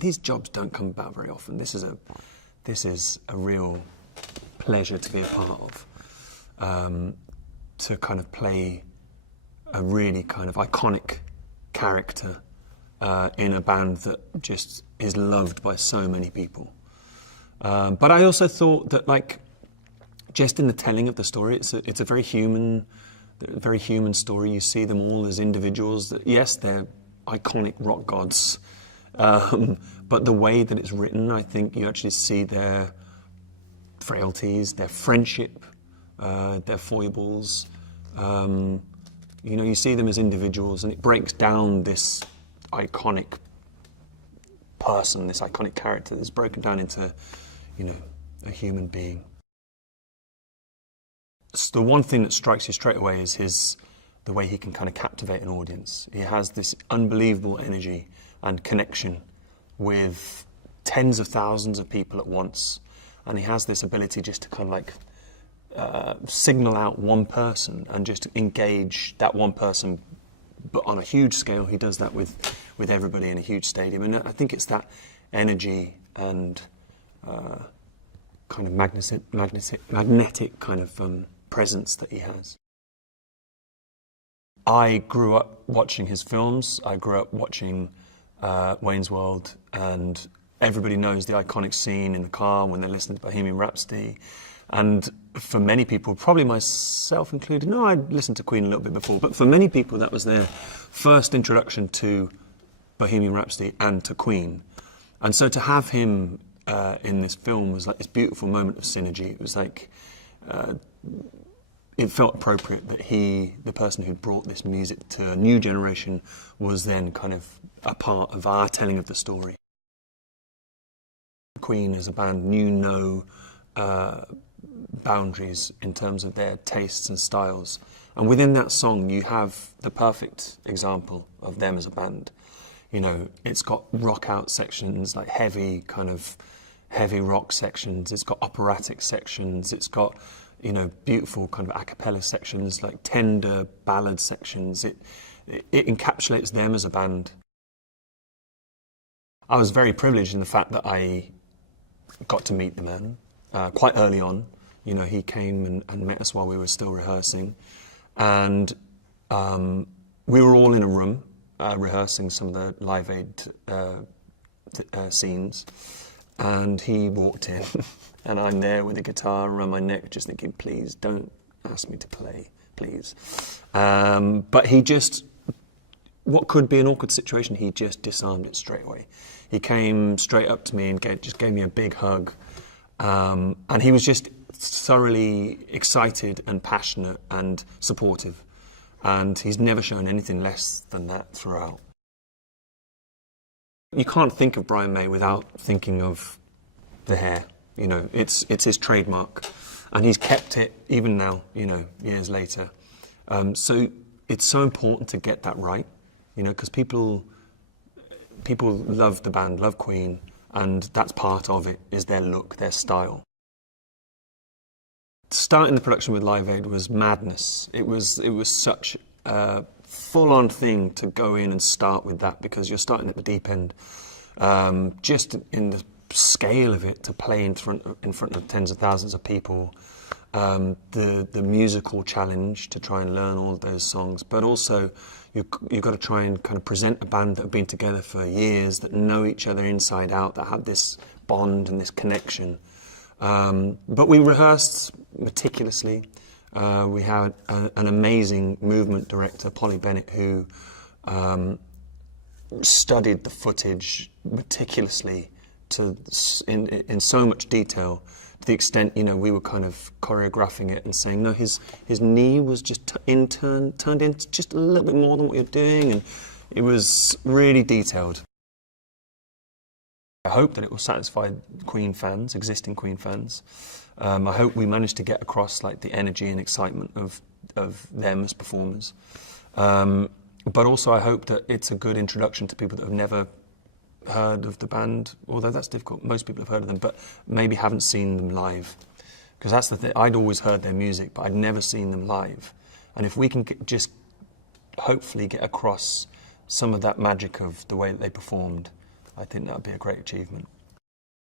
These jobs don't come about very often. This is a real pleasure to be a part of, to kind of play a really kind of iconic character in a band that just is loved by so many people. But I also thought that, like, just in the telling of the story, it's a very human story. You see them all as individuals. That, yes, they're iconic rock gods, but the way that it's written, I think you actually see their frailties, their friendship, their foibles. You know, you see them as individuals, and it breaks down this iconic person, this iconic character that's broken down into, you know, a human being. So the one thing that strikes you straight away is the way he can kind of captivate an audience. He has this unbelievable energy and connection with tens of thousands of people at once, and he has this ability just to kind of like signal out one person and just engage that one person, but on a huge scale. He does that with everybody in a huge stadium, and I think it's that energy and kind of magnetic kind of presence that he has. I grew up watching his films. I grew up watching Wayne's World, and everybody knows the iconic scene in the car when they're listening to Bohemian Rhapsody. And for many people, probably myself included, no, I'd listened to Queen a little bit before, but for many people that was their first introduction to Bohemian Rhapsody and to Queen. And so to have him in this film was like this beautiful moment of synergy. It was like, it felt appropriate that he, the person who brought this music to a new generation, was then kind of a part of our telling of the story. Queen as a band knew no boundaries in terms of their tastes and styles. And within that song, you have the perfect example of them as a band. You know, it's got rock out sections, like heavy rock sections. It's got operatic sections. It's got, you know, beautiful kind of a cappella sections, like tender ballad sections. It encapsulates them as a band. I was very privileged in the fact that I got to meet the man quite early on. You know, he came and met us while we were still rehearsing, and we were all in a room rehearsing some of the Live Aid scenes, and he walked in, and I'm there with a guitar around my neck, just thinking, please don't ask me to play, please. But he just, what could be an awkward situation, he just disarmed it straight away. He came straight up to me and just gave me a big hug. And he was just thoroughly excited and passionate and supportive. And he's never shown anything less than that throughout. You can't think of Brian May without thinking of the hair. You know, it's his trademark. And he's kept it even now, you know, years later. So it's so important to get that right, you know, because people love the band, love Queen, and that's part of it, is their look, their style. Starting the production with Live Aid was madness. It was such a full-on thing to go in and start with that, because you're starting at the deep end. Just in the scale of it, to play in front of tens of thousands of people, the musical challenge to try and learn all of those songs, but also you've got to try and kind of present a band that have been together for years, that know each other inside out, that have this bond and this connection. But we rehearsed meticulously. We had an amazing movement director, Polly Bennett, who studied the footage meticulously in so much detail, to the extent, you know, we were kind of choreographing it and saying, no, his knee was just turned in just a little bit more than what you're doing, and it was really detailed. I hope that it will satisfy Queen fans, existing Queen fans. I hope we managed to get across like the energy and excitement of them as performers. But also I hope that it's a good introduction to people that have never heard of the band, although that's difficult. Most people have heard of them, but maybe haven't seen them live. Because that's the thing, I'd always heard their music, but I'd never seen them live. And if we can just hopefully get across some of that magic of the way that they performed, I think that would be a great achievement.